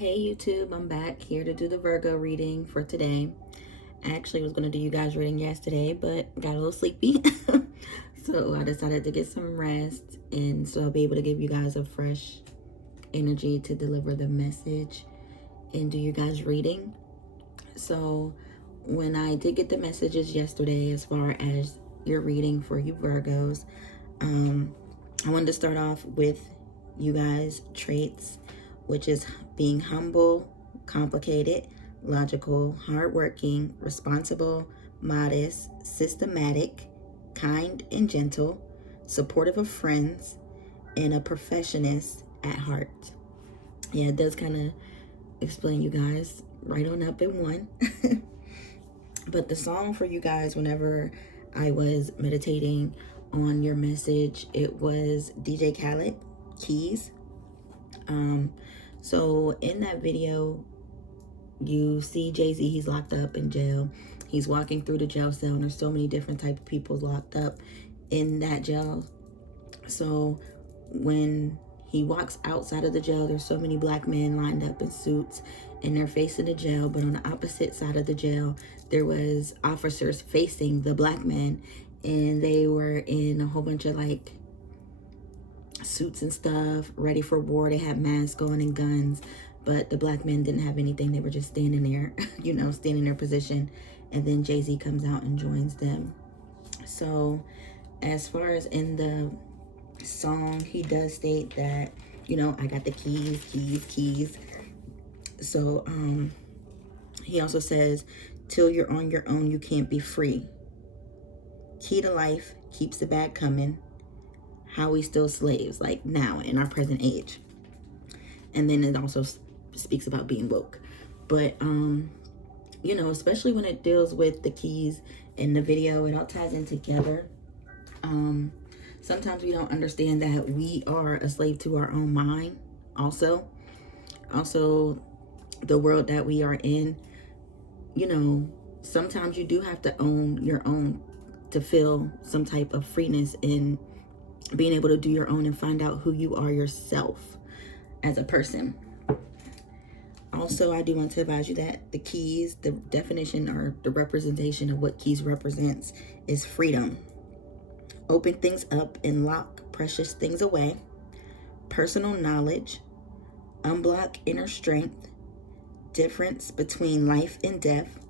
Hey YouTube, I'm back here to do the Virgo reading for today. I actually was going to do you guys reading yesterday, but got a little sleepy. So I decided to get some rest, and so I'll be able to give you guys a fresh energy to deliver the message and do you guys reading. So when I did get the messages yesterday as far as your reading for you Virgos, I wanted to start off with you guys traits, which is being humble, complicated, logical, hardworking, responsible, modest, systematic, kind and gentle, supportive of friends, and a perfectionist at heart. Yeah, it does kind of explain you guys right on up in one. But the song for you guys, whenever I was meditating on your message, it was DJ Khaled, Keys. So in that video, you see Jay-Z, he's locked up in jail. He's walking through the jail cell, and there's so many different type of people locked up in that jail. So when he walks outside of the jail, there's so many black men lined up in suits, and they're facing the jail. But on the opposite side of the jail, there was officers facing the black men, and they were in a whole bunch of like suits and stuff, ready for war. They had masks on and guns, but the black men didn't have anything. They were just standing there, standing in their position. And then Jay-Z comes out and joins them. So as far as in the song, he does state that, I got the keys. So he also says, till you're on your own, you can't be free. Key to life keeps the bad coming. How we still slaves, like now in our present age. And then it also speaks about being woke. But especially when it deals with the keys in the video, it all ties in together. Sometimes we don't understand that we are a slave to our own mind. Also the world that we are in, sometimes you do have to own your own to feel some type of freeness in being able to do your own and find out who you are yourself as a person. Also, I do want to advise you that the keys, the definition or the representation of what keys represents is freedom. Open things up and lock precious things away. Personal knowledge. Unblock inner strength. Difference between life and death.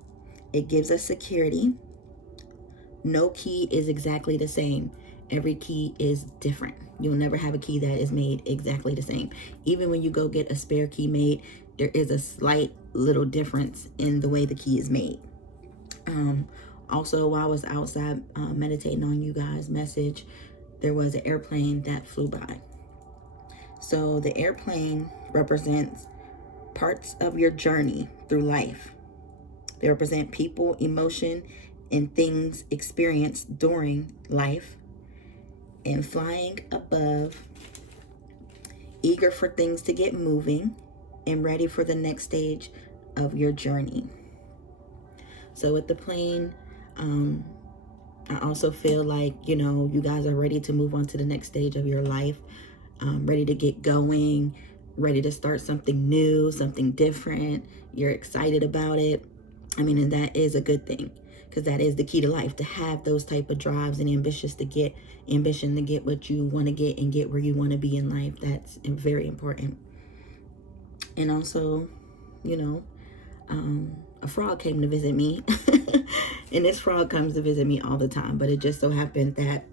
It gives us security. No key is exactly the same. Every key is different. You'll never have a key that is made exactly the same. Even when you go get a spare key made, there is a slight little difference in the way the key is made. Also, while I was outside meditating on you guys' message, there was an airplane that flew by. So the airplane represents parts of your journey through life. They represent people, emotion, and things experienced during life. And flying above, eager for things to get moving and ready for the next stage of your journey. So with the plane, I also feel like, you guys are ready to move on to the next stage of your life, ready to get going, ready to start something new, something different. You're excited about it. And that is a good thing, because that is the key to life, to have those type of drives and ambition to get what you want to get and get where you want to be in life. That's very important. And also, a frog came to visit me. And this frog comes to visit me all the time, but it just so happened that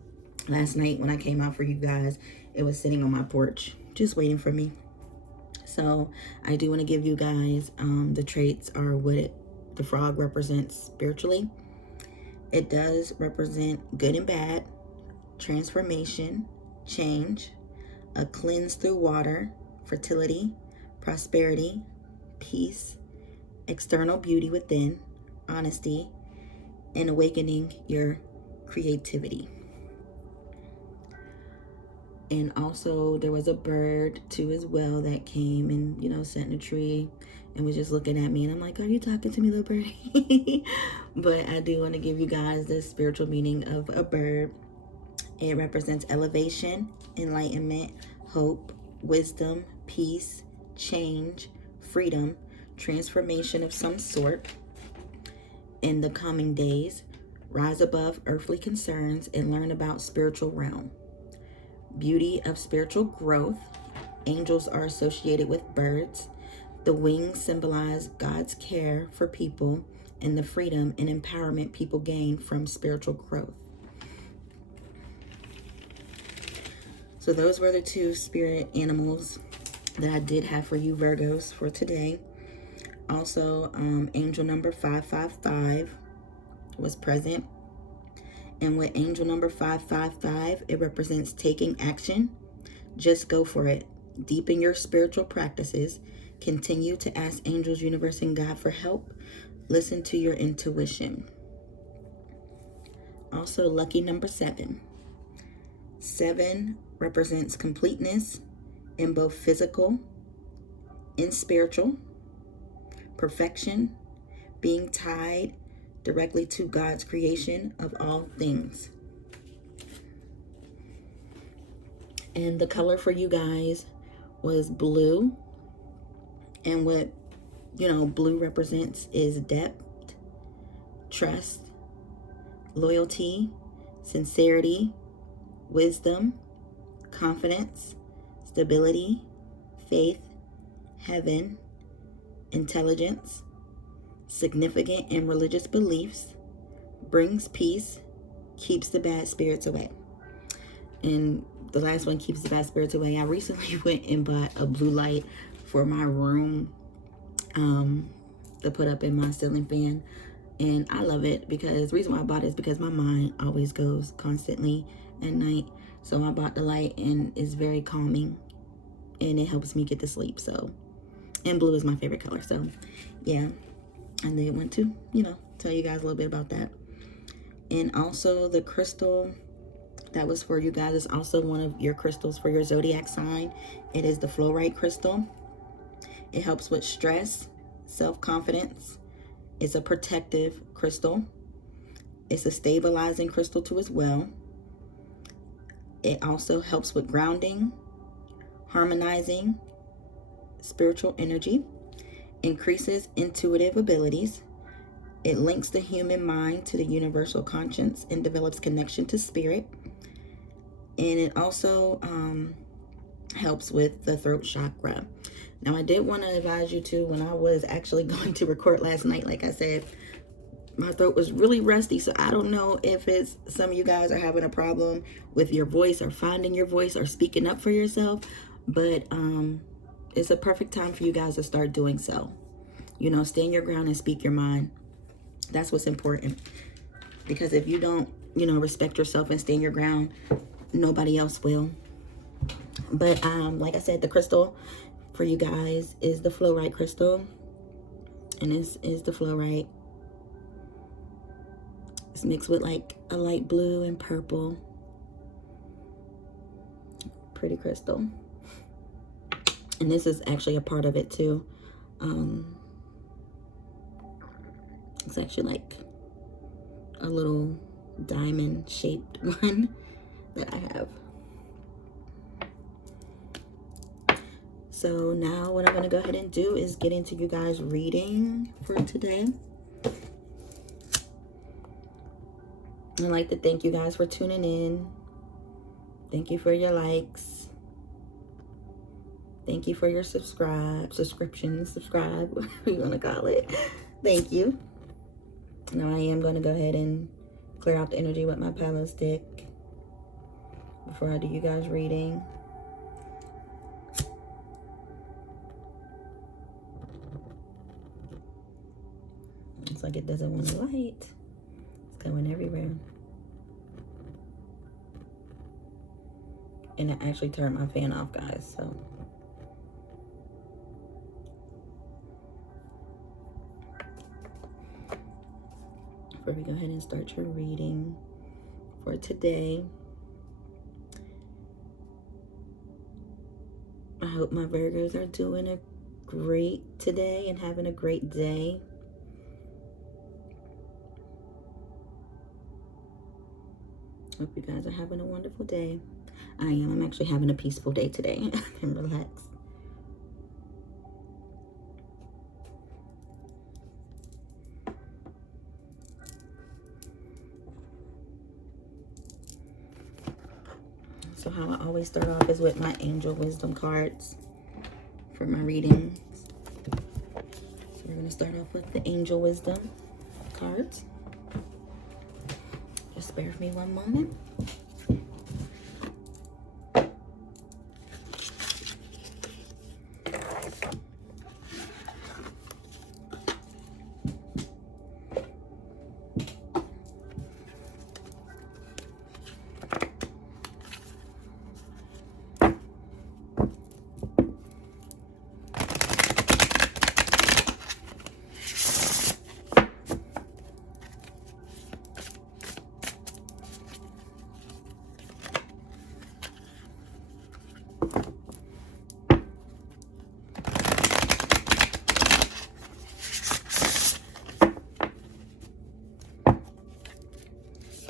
last night when I came out for you guys, it was sitting on my porch just waiting for me. So I do want to give you guys the traits or what the frog represents spiritually. It does represent good and bad, transformation, change, a cleanse through water, fertility, prosperity, peace, external beauty within, honesty, and awakening your creativity. And also there was a bird too as well that came and, sat in a tree and was just looking at me. And I'm like, are you talking to me, little birdie? But I do want to give you guys the spiritual meaning of a bird. It represents elevation, enlightenment, hope, wisdom, peace, change, freedom, transformation of some sort in the coming days. Rise above earthly concerns and learn about spiritual realm. Beauty of spiritual growth. Angels are associated with birds. The wings symbolize God's care for people and the freedom and empowerment people gain from spiritual growth. So those were the two spirit animals that I did have for you Virgos for today. Also, angel number 555 was present. And with angel number 555, it represents taking action. Just go for it. Deepen your spiritual practices. Continue to ask angels, universe, and God for help. Listen to your intuition. Also, lucky number 7. 7 represents completeness in both physical and spiritual, perfection, being tied directly to God's creation of all things. And the color for you guys was blue. And what, blue represents is depth, trust, loyalty, sincerity, wisdom, confidence, stability, faith, heaven, intelligence, significant and religious beliefs, brings peace, keeps the bad spirits away. And the last one, keeps the bad spirits away. I recently went and bought a blue light for my room to put up in my ceiling fan. And I love it because the reason why I bought it is because my mind always goes constantly at night. So I bought the light and it's very calming and it helps me get to sleep. So, and blue is my favorite color. So yeah. And they went to, tell you guys a little bit about that. And also the crystal that was for you guys is also one of your crystals for your zodiac sign. It is the fluorite crystal. It helps with stress, self-confidence. It's a protective crystal. It's a stabilizing crystal too as well. It also helps with grounding, harmonizing spiritual energy, increases intuitive abilities. It links the human mind to the universal conscience and develops connection to spirit. And it also helps with the throat chakra. Now, I did want to advise you too, when I was actually going to record last night, like I said, my throat was really rusty. So I don't know if it's some of you guys are having a problem with your voice or finding your voice or speaking up for yourself. But it's a perfect time for you guys to start doing so. Stand your ground and speak your mind. That's what's important. Because if you don't, respect yourself and stand your ground, nobody else will. But like I said, the crystal for you guys is the fluorite crystal. And this is the fluorite. It's mixed with like a light blue and purple. Pretty crystal. And this is actually a part of it too. It's actually like a little diamond shaped one that I have. So now what I'm going to go ahead and do is get into you guys' reading for today. I'd like to thank you guys for tuning in. Thank you for your likes. Thank you for your subscriptions, whatever you want to call it. Thank you. Now I am going to go ahead and clear out the energy with my paddle stick before I do you guys' reading. It's like it doesn't want to light. It's going everywhere. And I actually turned my fan off, guys, so. Before we go ahead and start your reading for today, I hope my Virgos are doing a great today and having a great day. Hope you guys are having a wonderful day. I am. I'm actually having a peaceful day today and relaxed. So how I always start off is with my angel wisdom cards for my readings. So we're going to start off with the angel wisdom cards. Just bear with me one moment.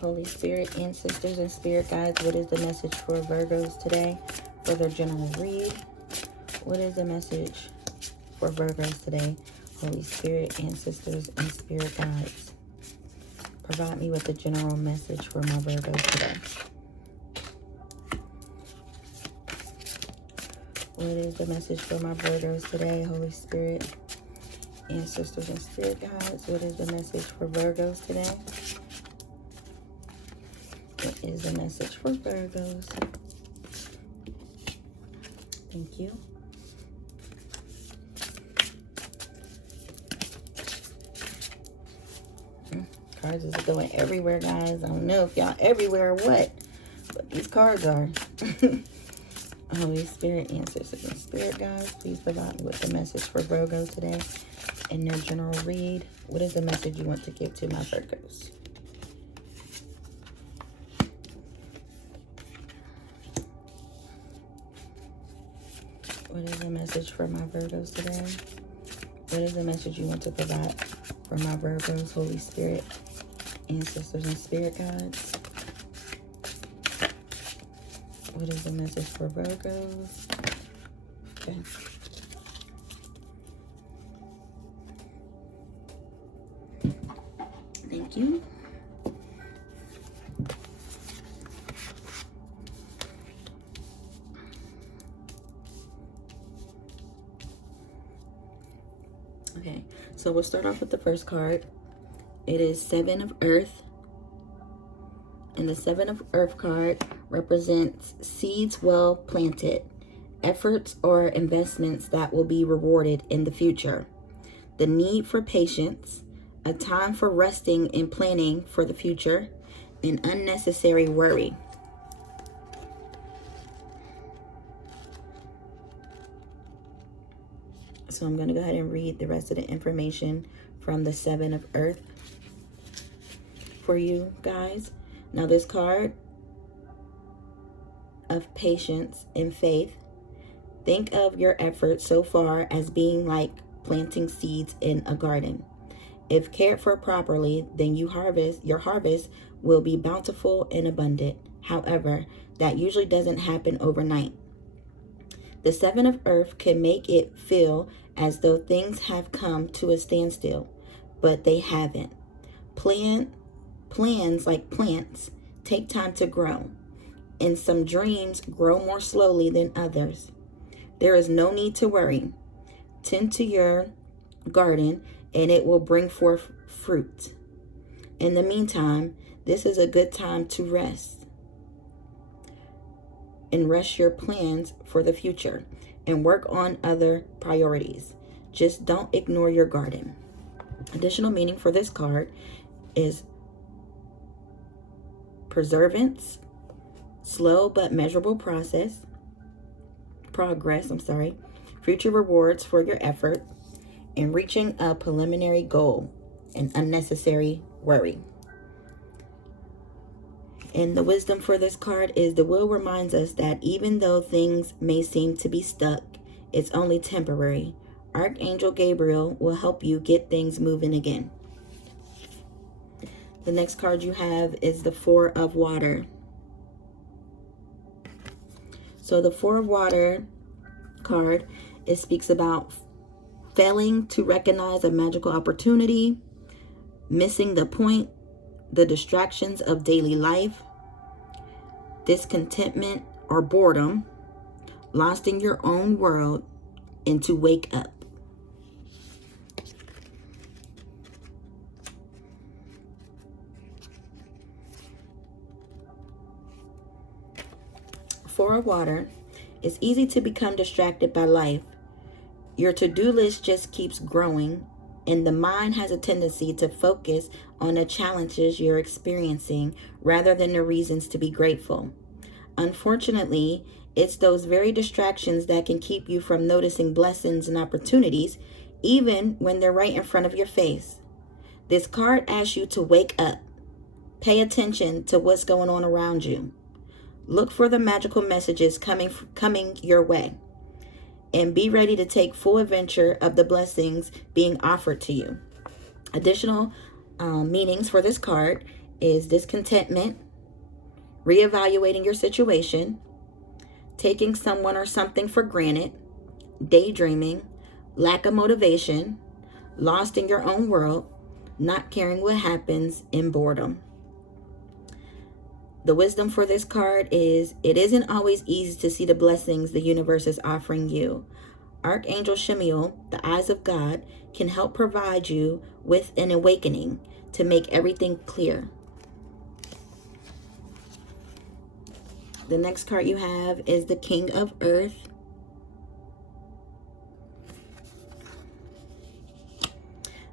Holy Spirit, ancestors, and spirit guides, what is the message for Virgos today for their general read? What is the message for Virgos today? Holy Spirit, ancestors, and spirit guides, provide me with the general message for my Virgos today. What is the message for my Virgos today? Holy Spirit, ancestors, and spirit guides, what is the message for Virgos today? What is the message for Virgos? Thank you. Cards is going everywhere, guys. I don't know if y'all everywhere or what, but these cards are. Holy Spirit, ancestors, and spirit guides, please provide me with the message for Virgos today in their general read. What is the message you want to give to my Virgos? What is the message for my Virgos today? What is the message you want to provide for my Virgos, Holy Spirit, ancestors, and spirit guides? What is the message for Virgos? Okay. Thank you. Okay, so we'll start off with the first card. It is Seven of Earth. And the Seven of Earth card represents seeds well planted, efforts or investments that will be rewarded in the future, the need for patience, a time for resting and planning for the future, and unnecessary worry. So I'm going to go ahead and read the rest of the information from the Seven of Earth for you guys. Now this card of patience and faith, think of your efforts so far as being like planting seeds in a garden. If cared for properly, then your harvest will be bountiful and abundant. However, that usually doesn't happen overnight. The Seven of Earth can make it feel as though things have come to a standstill, but they haven't. Plans like plants take time to grow, and some dreams grow more slowly than others. There is no need to worry. Tend to your garden, and it will bring forth fruit. In the meantime, this is a good time to rest. And rest your plans for the future and work on other priorities. Just don't ignore your garden. Additional meaning for this card is perseverance, slow but measurable progress, future rewards for your effort, and reaching a preliminary goal, and unnecessary worry. And the wisdom for this card is the will reminds us that even though things may seem to be stuck, it's only temporary. Archangel Gabriel will help you get things moving again. The next card you have is the Four of Water. So the Four of Water card, it speaks about failing to recognize a magical opportunity, missing the point, the distractions of daily life, discontentment or boredom, lost in your own world, and to wake up. Four of water. It's easy to become distracted by life. Your to-do list just keeps growing, and the mind has a tendency to focus on the challenges you're experiencing rather than the reasons to be grateful. Unfortunately, it's those very distractions that can keep you from noticing blessings and opportunities, even when they're right in front of your face. This card asks you to wake up. Pay attention to what's going on around you. Look for the magical messages coming your way. And be ready to take full adventure of the blessings being offered to you. Additional meanings for this card is discontentment, reevaluating your situation, taking someone or something for granted, daydreaming, lack of motivation, lost in your own world, not caring what happens, and boredom. The wisdom for this card is, it isn't always easy to see the blessings the universe is offering you. Archangel Shemiel, the eyes of God, can help provide you with an awakening to make everything clear. The next card you have is the King of Earth.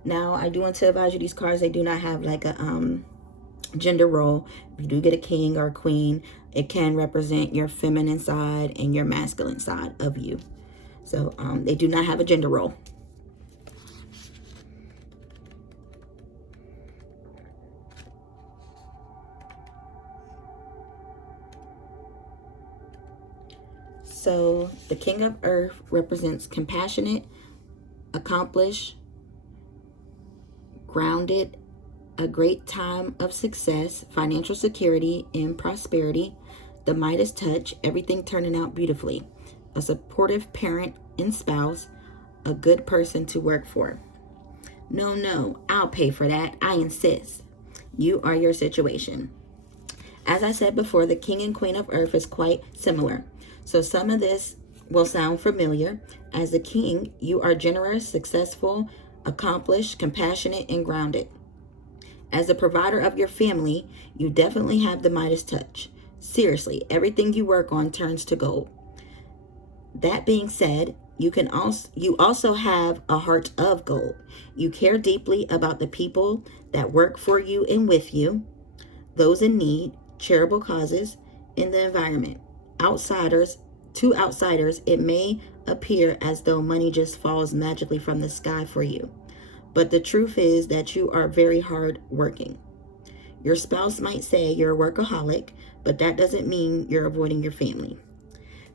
Now, I do want to advise you, these cards, they do not have like a gender role. If you do get a king or a queen, it can represent your feminine side and your masculine side of you. So they do not have a gender role. So the King of Earth represents compassionate, accomplished, grounded, a great time of success, financial security, and prosperity. The Midas touch, everything turning out beautifully. A supportive parent and spouse, a good person to work for. No, I'll pay for that. I insist. You are your situation. As I said before, the King and Queen of Earth is quite similar. So some of this will sound familiar. As the King, you are generous, successful, accomplished, compassionate, and grounded. As the provider of your family, you definitely have the Midas touch. Seriously, everything you work on turns to gold. That being said, you also have a heart of gold. You care deeply about the people that work for you and with you, those in need, charitable causes, in the environment. To outsiders, it may appear as though money just falls magically from the sky for you. But the truth is that you are very hard working. Your spouse might say you're a workaholic, but that doesn't mean you're avoiding your family,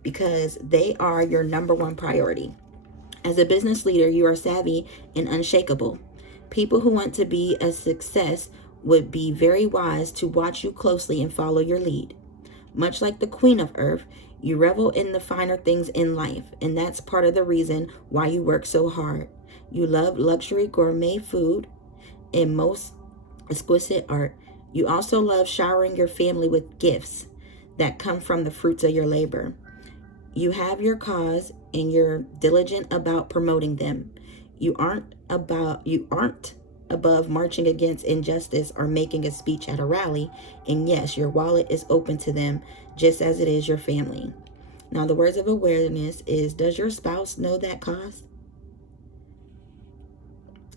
because they are your number one priority. As a business leader, you are savvy and unshakable. People who want to be a success would be very wise to watch you closely and follow your lead. Much like the Queen of Earth, you revel in the finer things in life, and that's part of the reason why you work so hard. You love luxury gourmet food and most exquisite art. You also love showering your family with gifts that come from the fruits of your labor. You have your cause and you're diligent about promoting them. You aren't above marching against injustice or making a speech at a rally. And yes, your wallet is open to them just as it is your family. Now, the words of awareness is, does your spouse know that cause?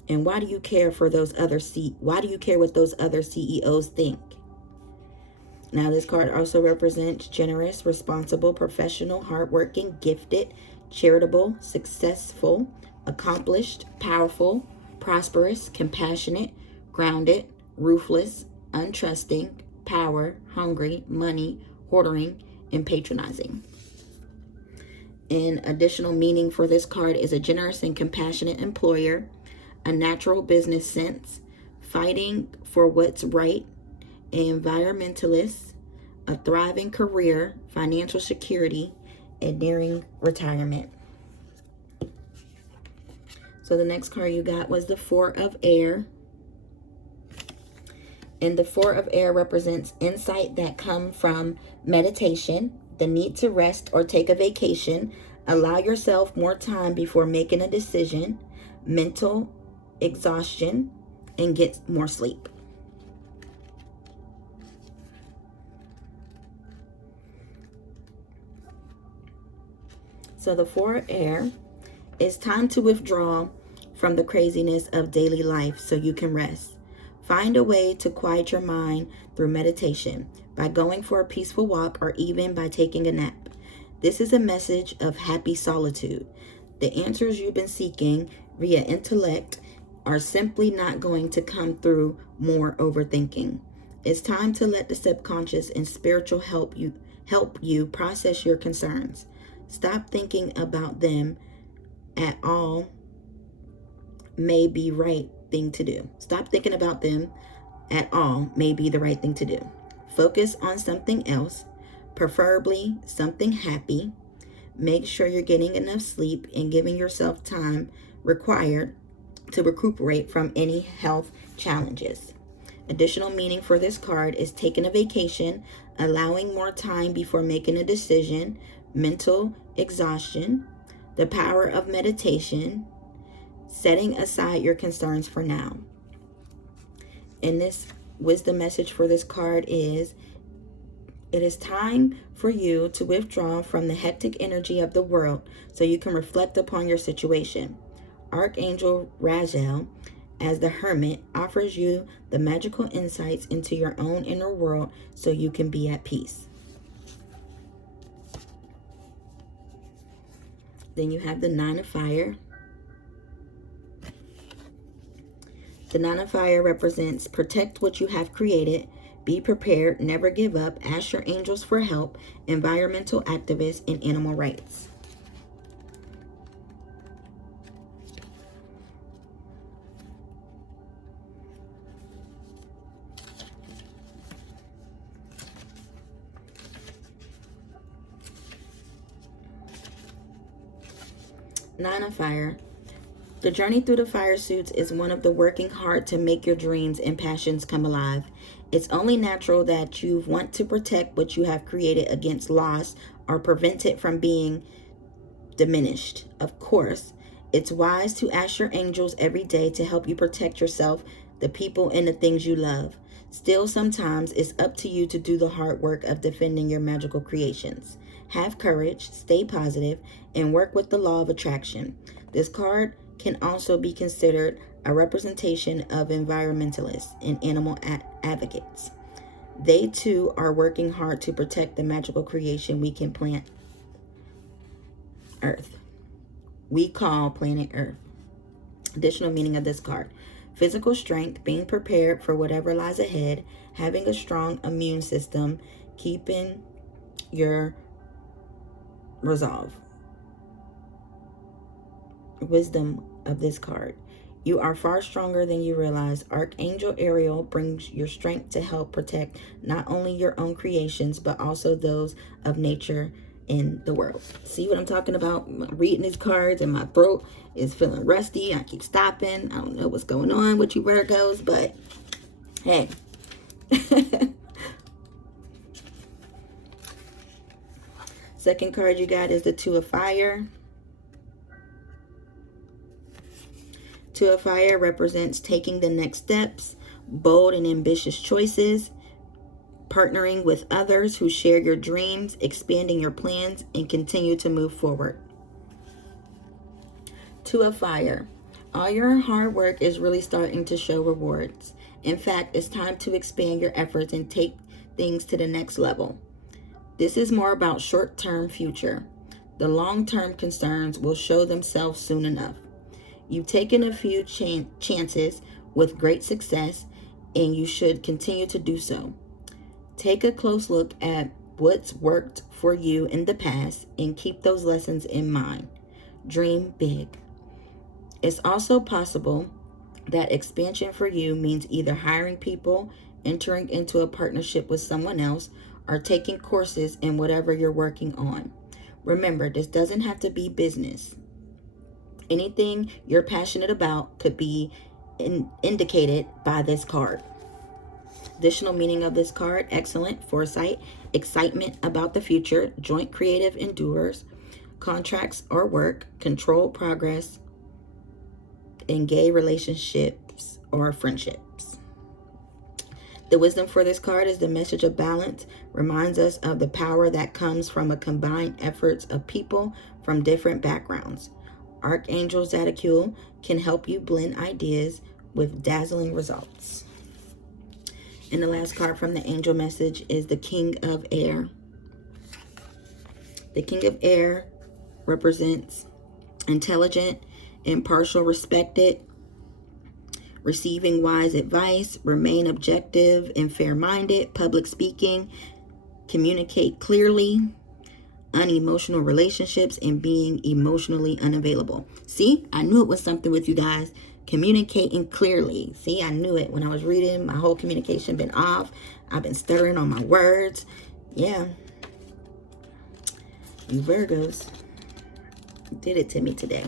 And why do you care for why do you care what those other CEOs think? Now, this card also represents generous, responsible, professional, hardworking, gifted, charitable, successful, accomplished, powerful, prosperous, compassionate, grounded, ruthless, untrusting, power, hungry, money, hoarding, and patronizing. An additional meaning for this card is a generous and compassionate employer, a natural business sense, fighting for what's right, an environmentalist, a thriving career, financial security, and nearing retirement. So the next card you got was the Four of Air. And the Four of Air represents insight that comes from meditation, the need to rest or take a vacation. Allow yourself more time before making a decision. Mental exhaustion, and get more sleep. So the 4 air, it's time to withdraw from the craziness of daily life so you can rest. Find a way to quiet your mind through meditation, by going for a peaceful walk, or even by taking a nap. This is a message of happy solitude. The answers you've been seeking via intellect are simply not going to come through more overthinking. It's time to let the subconscious and spiritual help you process your concerns. Stop thinking about them at all may be right thing to do. Stop thinking about them at all may be the right thing to do. Focus on something else, preferably something happy. Make sure you're getting enough sleep and giving yourself time required to recuperate from any health challenges. Additional meaning for this card is taking a vacation, allowing more time before making a decision, mental exhaustion, the power of meditation, setting aside your concerns for now. And this wisdom message for this card is, it is time for you to withdraw from the hectic energy of the world so you can reflect upon your situation. Archangel Raziel, as the Hermit, offers you the magical insights into your own inner world so you can be at peace. Then you have the 9 of Fire. The 9 of Fire represents protect what you have created, be prepared, never give up, ask your angels for help, environmental activists, and animal rights. Nine of Fire. The journey through the fire suits is one of the working hard to make your dreams and passions come alive. It's only natural that you want to protect what you have created against loss or prevent it from being diminished. Of course, it's wise to ask your angels every day to help you protect yourself, the people, and the things you love. Still, sometimes it's up to you to do the hard work of defending your magical creations. Have courage, stay positive, and work with the law of attraction. This card can also be considered a representation of environmentalists and animal advocates. They too are working hard to protect the magical creation we can plant Earth. We call planet Earth. Additional meaning of this card: physical strength, being prepared for whatever lies ahead, having a strong immune system, keeping your resolve. Wisdom of this card: you are far stronger than you realize. Archangel Ariel brings your strength to help protect not only your own creations, but also those of nature in the world. See what I'm talking about? I'm reading these cards and my throat is feeling rusty. I keep stopping. I don't know what's going on with you Virgos, but hey. Second card you got is the 2 of Fire. 2 of Fire represents taking the next steps, bold and ambitious choices, partnering with others who share your dreams, expanding your plans, and continue to move forward. 2 of Fire. All your hard work is really starting to show rewards. In fact, it's time to expand your efforts and take things to the next level. This is more about short-term future. The long-term concerns will show themselves soon enough. You've taken a few chances with great success, and you should continue to do so. Take a close look at what's worked for you in the past and keep those lessons in mind. Dream big. It's also possible that expansion for you means either hiring people, entering into a partnership with someone else, or taking courses in whatever you're working on. Remember, this doesn't have to be business. Anything you're passionate about could be indicated by this card. Additional meaning of this card: excellent, foresight, excitement about the future, joint creative endures, contracts or work, controlled progress, and gay relationships or friendships. The wisdom for this card is the message of balance, reminds us of the power that comes from a combined efforts of people from different backgrounds. Archangel Zadkiel can help you blend ideas with dazzling results. And the last card from the angel message is the King of Air. The King of Air represents intelligent, impartial, respected, receiving wise advice, remain objective and fair-minded, public speaking, communicate clearly, unemotional relationships, and being emotionally unavailable. See, I knew it was something with you guys. Communicating clearly. See, I knew it. When I was reading, my whole communication been off. I've been stuttering on my words. Yeah. You Virgos did it to me today.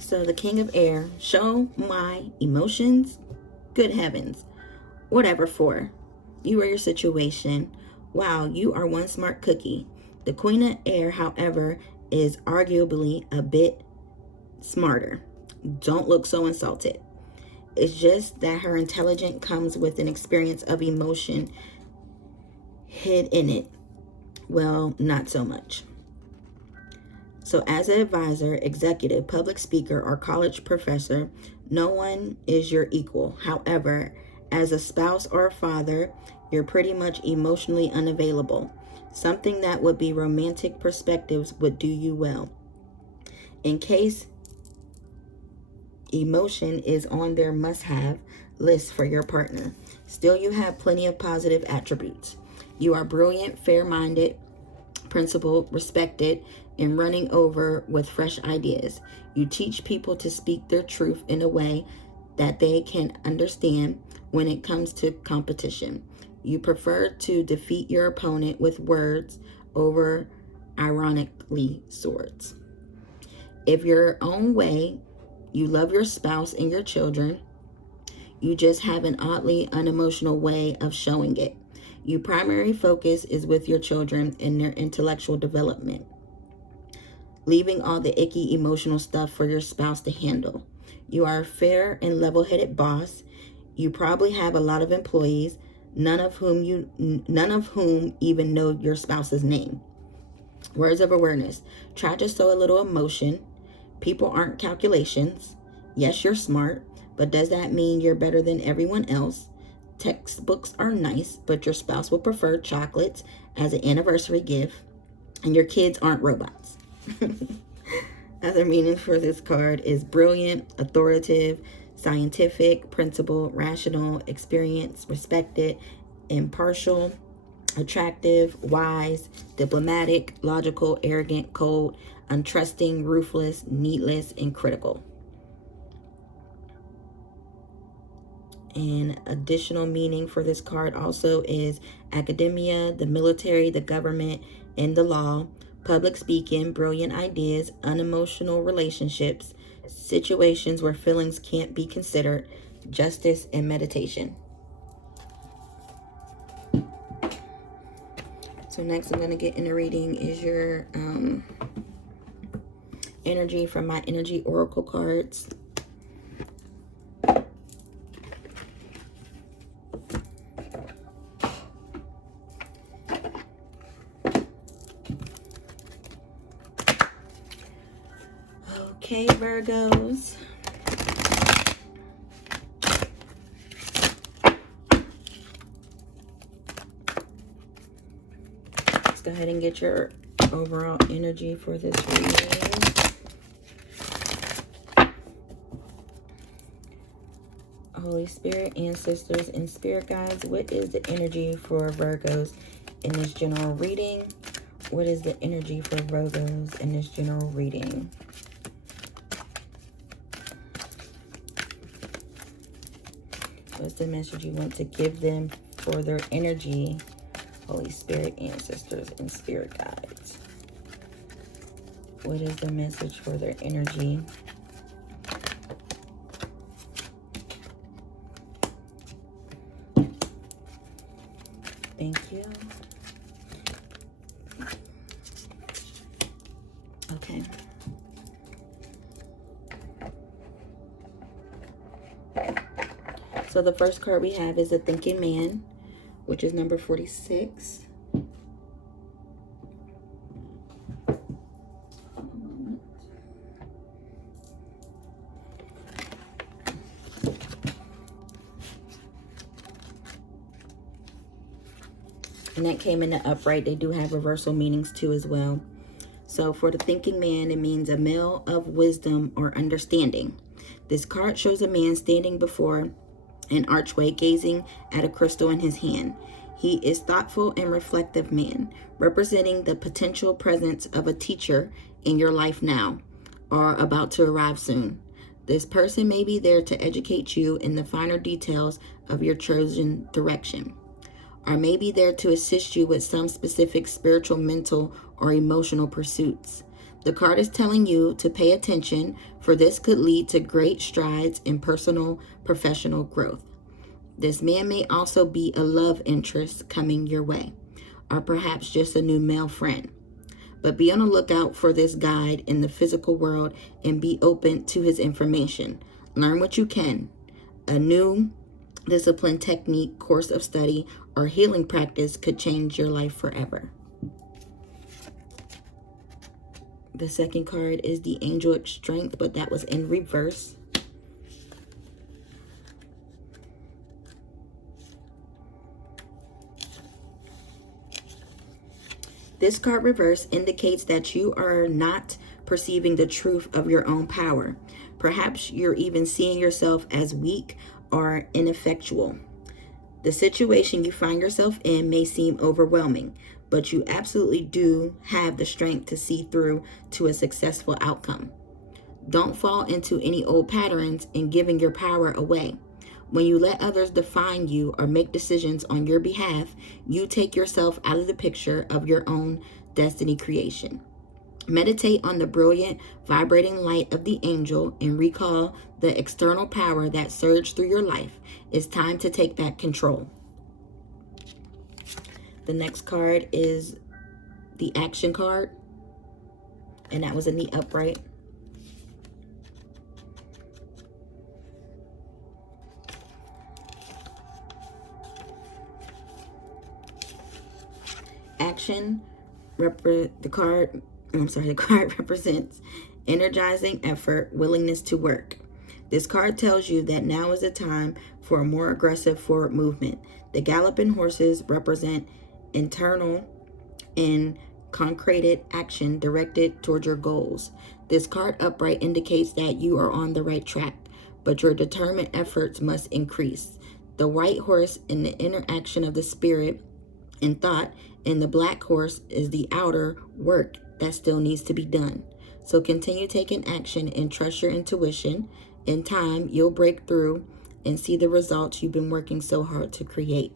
So the King of Air, show my emotions. Good heavens. Whatever for. You or your situation. Wow, you are one smart cookie. The Queen of Air, however, is arguably a bit smarter. Don't look so insulted. It's just that her intelligence comes with an experience of emotion hid in it. Well, not so much. So as an advisor, executive, public speaker, or college professor, no one is your equal. However, as a spouse or a father, you're pretty much emotionally unavailable. Something that would be romantic perspectives would do you well. In case emotion is on their must-have list for your partner, still you have plenty of positive attributes. You are brilliant, fair-minded, principled, respected, and running over with fresh ideas. You teach people to speak their truth in a way that they can understand when it comes to competition. You prefer to defeat your opponent with words over, ironically, swords. If your own way, you love your spouse and your children. You just have an oddly unemotional way of showing it. Your primary focus is with your children and their intellectual development, leaving all the icky emotional stuff for your spouse to handle. You are a fair and level-headed boss. You probably have a lot of employees, none of whom even know your spouse's name. Words of awareness. Try to show a little emotion. People aren't calculations. Yes, you're smart, but does that mean you're better than everyone else? Textbooks are nice, but your spouse will prefer chocolates as an anniversary gift, and your kids aren't robots. Other meanings for this card is brilliant, authoritative, scientific, principled, rational, experienced, respected, impartial, attractive, wise, diplomatic, logical, arrogant, cold, untrusting, ruthless, needless, and critical. And additional meaning for this card also is academia, the military, the government, and the law, public speaking, brilliant ideas, unemotional relationships, situations where feelings can't be considered, justice, and meditation. So next I'm going to get in the reading is your energy from my energy oracle cards. Okay, Virgos. Let's go ahead and get your overall energy for this reading. Holy Spirit, ancestors, and spirit guides, what is the energy for Virgos in this general reading? What is the energy for Virgos in this general reading? What's the message you want to give them for their energy Holy Spirit, ancestors, and spirit guides. What is the message for their energy? Thank you. Okay. So the first card we have is a thinking man, which is number 46. And that came in the upright. They do have reversal meanings too as well. So for the thinking man, it means a male of wisdom or understanding. This card shows a man standing before an archway, gazing at a crystal in his hand. He is thoughtful and reflective man, representing the potential presence of a teacher in your life now or about to arrive soon. This person may be there to educate you in the finer details of your chosen direction, or may be there to assist you with some specific spiritual, mental, or emotional pursuits. The card is telling you to pay attention, for this could lead to great strides in personal, professional growth. This man may also be a love interest coming your way, or perhaps just a new male friend. But be on the lookout for this guide in the physical world and be open to his information. Learn what you can. A new discipline, technique, course of study, or healing practice could change your life forever. The second card is the angelic strength, but that was in reverse. This card reverse indicates that you are not perceiving the truth of your own power. Perhaps you're even seeing yourself as weak or ineffectual. The situation you find yourself in may seem overwhelming, but you absolutely do have the strength to see through to a successful outcome. Don't fall into any old patterns in giving your power away. When you let others define you or make decisions on your behalf, you take yourself out of the picture of your own destiny creation. Meditate on the brilliant, vibrating light of the angel and recall the external power that surged through your life. It's time to take back control. The next card is the action card, and that was in the upright. Action, the card represents energizing effort, willingness to work. This card tells you that now is the time for a more aggressive forward movement. The galloping horses represent internal and concreted action directed toward your goals. This card upright indicates that you are on the right track, but your determined efforts must increase. The white horse in the inner action of the spirit and thought, and the black horse is the outer work that still needs to be done. So continue taking action and trust your intuition. In time, you'll break through and see the results you've been working so hard to create.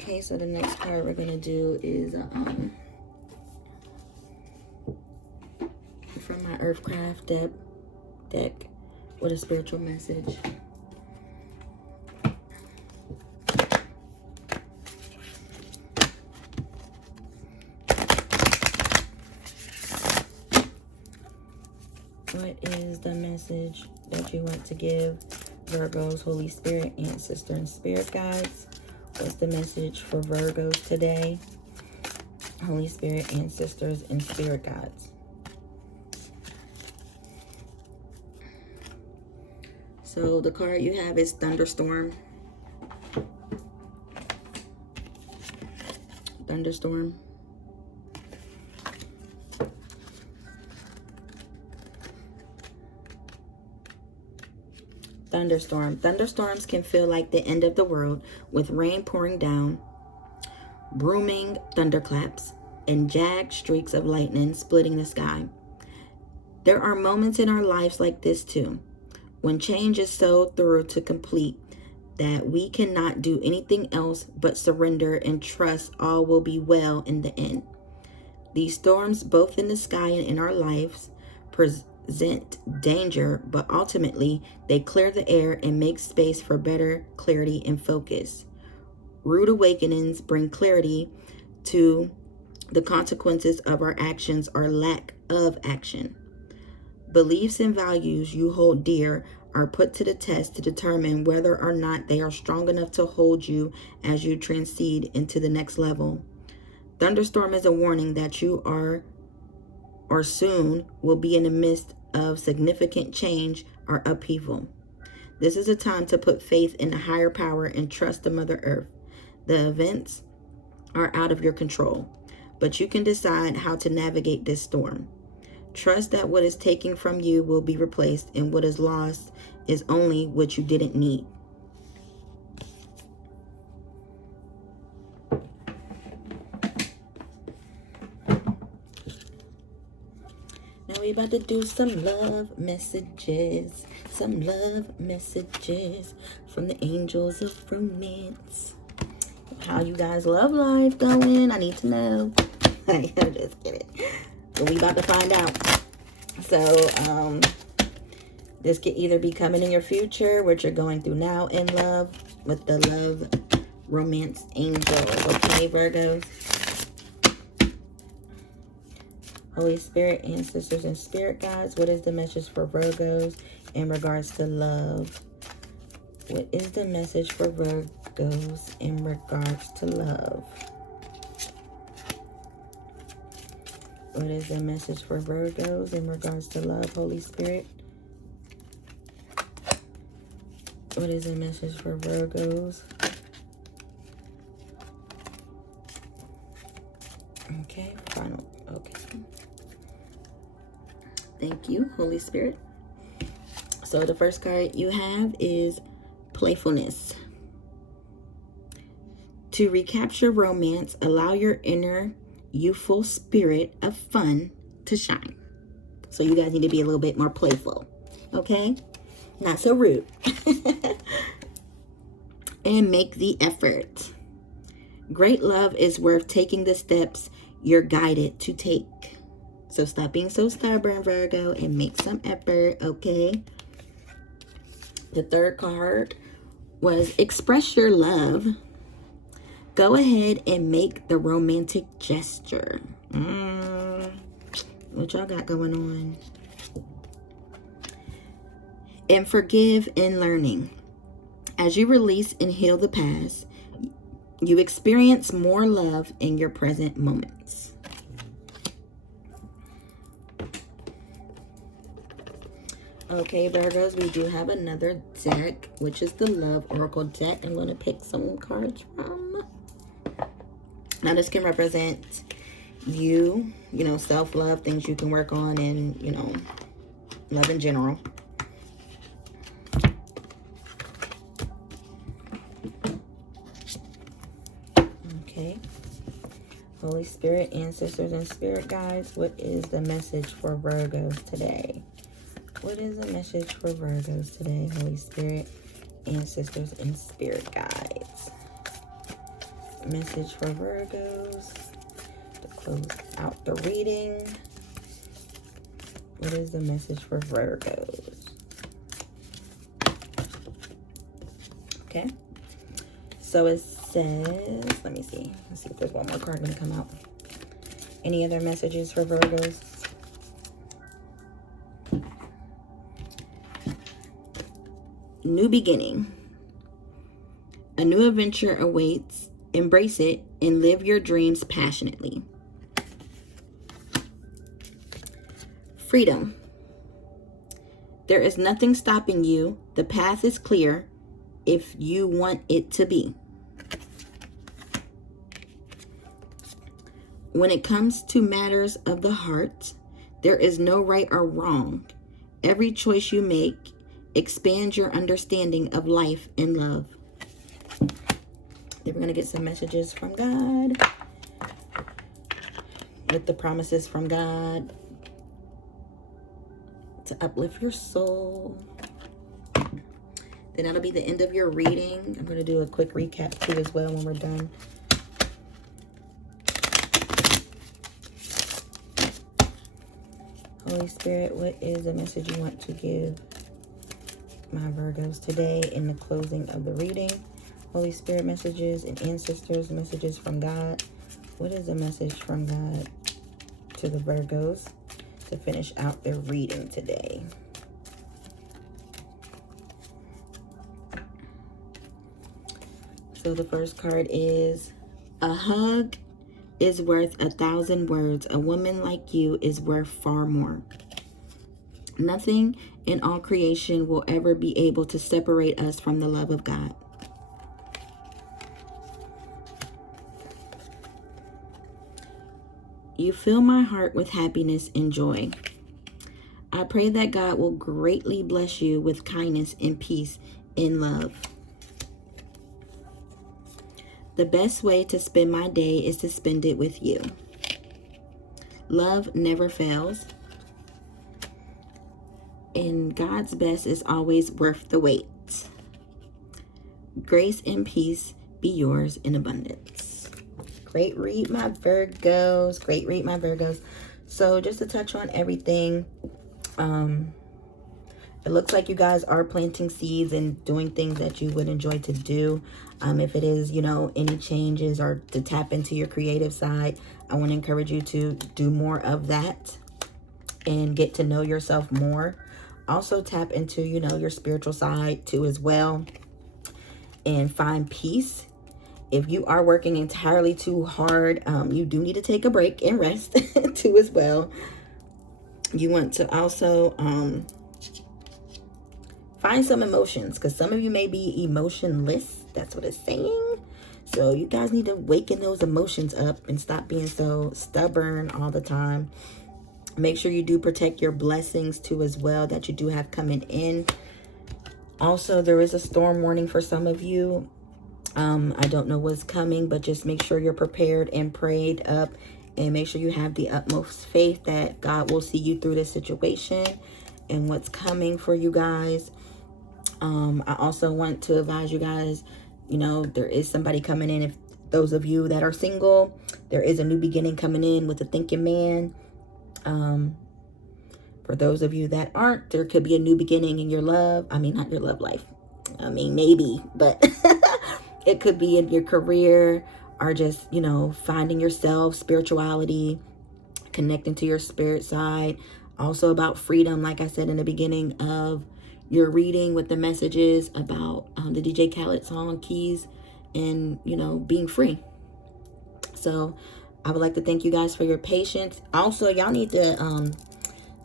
Okay, so the next card we're going to do is from my Earthcraft deck with a spiritual message. What is the message that you want to give Virgos, Holy Spirit, Ancestor, and Spirit Guides? What's the message for Virgos today? Holy Spirit, Ancestors, and Spirit Guides. So the card you have is Thunderstorm. Thunderstorm. Thunderstorm. Thunderstorms can feel like the end of the world, with rain pouring down, booming thunderclaps, and jagged streaks of lightning splitting the sky. There are moments in our lives like this too, when change is so thorough to complete that we cannot do anything else but surrender and trust all will be well in the end. These storms, both in the sky and in our lives, present danger, but ultimately they clear the air and make space for better clarity and focus. Rude awakenings bring clarity to the consequences of our actions or lack of action. Beliefs and values you hold dear are put to the test to determine whether or not they are strong enough to hold you as you transcend into the next level. Thunderstorm is a warning that you are or soon will be in the midst of significant change or upheaval. This is a time to put faith in a higher power and trust the Mother Earth. The events are out of your control, but you can decide how to navigate this storm. Trust that what is taken from you will be replaced, and what is lost is only what you didn't need. Now we about to do some love messages. Some love messages from the angels of romance. How you guys' love life going? I need to know. I'm just kidding. But we about to find out. So, this could either be coming in your future, what you're going through now in love, with the love romance angels. Okay, Virgos. Holy Spirit, ancestors, and spirit guides, what is the message for Virgos in regards to love? What is the message for Virgos in regards to love? What is the message for Virgos in regards to love, Holy Spirit? What is the message for Virgos? Okay, final. Okay. Thank you, Holy Spirit. So the first card you have is playfulness. To recapture romance, allow your inner youthful spirit of fun to shine. So you guys need to be a little bit more playful, okay? Not so rude. And make the effort. Great love is worth taking the steps you're guided to take. So stop being so stubborn, Virgo, and make some effort, okay? The third card was express your love. Go ahead and make the romantic gesture. What y'all got going on? And forgive in learning. As you release and heal the past, you experience more love in your present moments. Okay, Virgos, we do have another deck, which is the Love Oracle deck. I'm going to pick some cards from. Now, this can represent you, self-love, things you can work on, and, love in general. Okay. Holy Spirit, ancestors, and spirit guides, what is the message for Virgos today? What is the message for Virgos today, Holy Spirit, ancestors, and spirit guides? Message for Virgos to close out the reading. What is the message for Virgos? Okay. So it says, let me see. Let's see if there's one more card going to come out. Any other messages for Virgos? New beginning. A new adventure awaits. Embrace it and live your dreams passionately. Freedom. There is nothing stopping you. The path is clear if you want it to be. When it comes to matters of the heart, there is no right or wrong. Every choice you make expands your understanding of life and love. Then we're going to get some messages from God. with the promises from God to uplift your soul. Then that'll be the end of your reading. I'm going to do a quick recap too as well when we're done. Holy Spirit, what is a message you want to give my Virgos today in the closing of the reading? Holy Spirit messages and ancestors messages from God. What is a message from God to the Virgos to finish out their reading today? So the first card is, a hug is worth 1,000 words. A woman like you is worth far more. Nothing in all creation will ever be able to separate us from the love of God. You fill my heart with happiness and joy. I pray that God will greatly bless you with kindness and peace in love. The best way to spend my day is to spend it with you. Love never fails. And God's best is always worth the wait. Grace and peace be yours in abundance. Great read, my Virgos. Great read, my Virgos. So just to touch on everything, it looks like you guys are planting seeds and doing things that you would enjoy to do. If it is, you know, any changes or to tap into your creative side, I want to encourage you to do more of that and get to know yourself more. Also tap into, you know, your spiritual side too as well, and find peace. If you are working entirely too hard, you do need to take a break and rest too as well. You want to also find some emotions, because some of you may be emotionless. That's what it's saying. So you guys need to waken those emotions up and stop being so stubborn all the time. Make sure you do protect your blessings too as well that you do have coming in. Also, there is a storm warning for some of you. I don't know what's coming, but just make sure you're prepared and prayed up, and make sure you have the utmost faith that God will see you through this situation and what's coming for you guys. I also want to advise you guys, you know, there is somebody coming in. If those of you that are single, there is a new beginning coming in with a thinking man. For those of you that aren't, there could be a new beginning in your love. I mean, not your love life. I mean, maybe, but it could be in your career, or just, you know, finding yourself, spirituality, connecting to your spirit side. Also about freedom, like I said in the beginning of your reading with the messages about the DJ Khaled song, Keys, and, you know, being free. So I would like to thank you guys for your patience. Also, y'all need to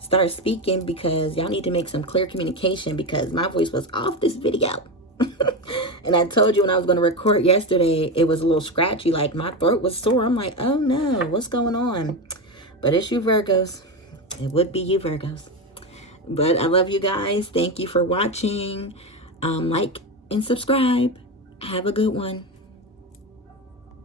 start speaking, because y'all need to make some clear communication, because my voice was off this video. And I told you when I was going to record yesterday, it was a little scratchy, like my throat was sore. I'm like, oh no, what's going on? But it's you Virgos. It would be you Virgos. But I love you guys. Thank you for watching. Like and subscribe. Have a good one.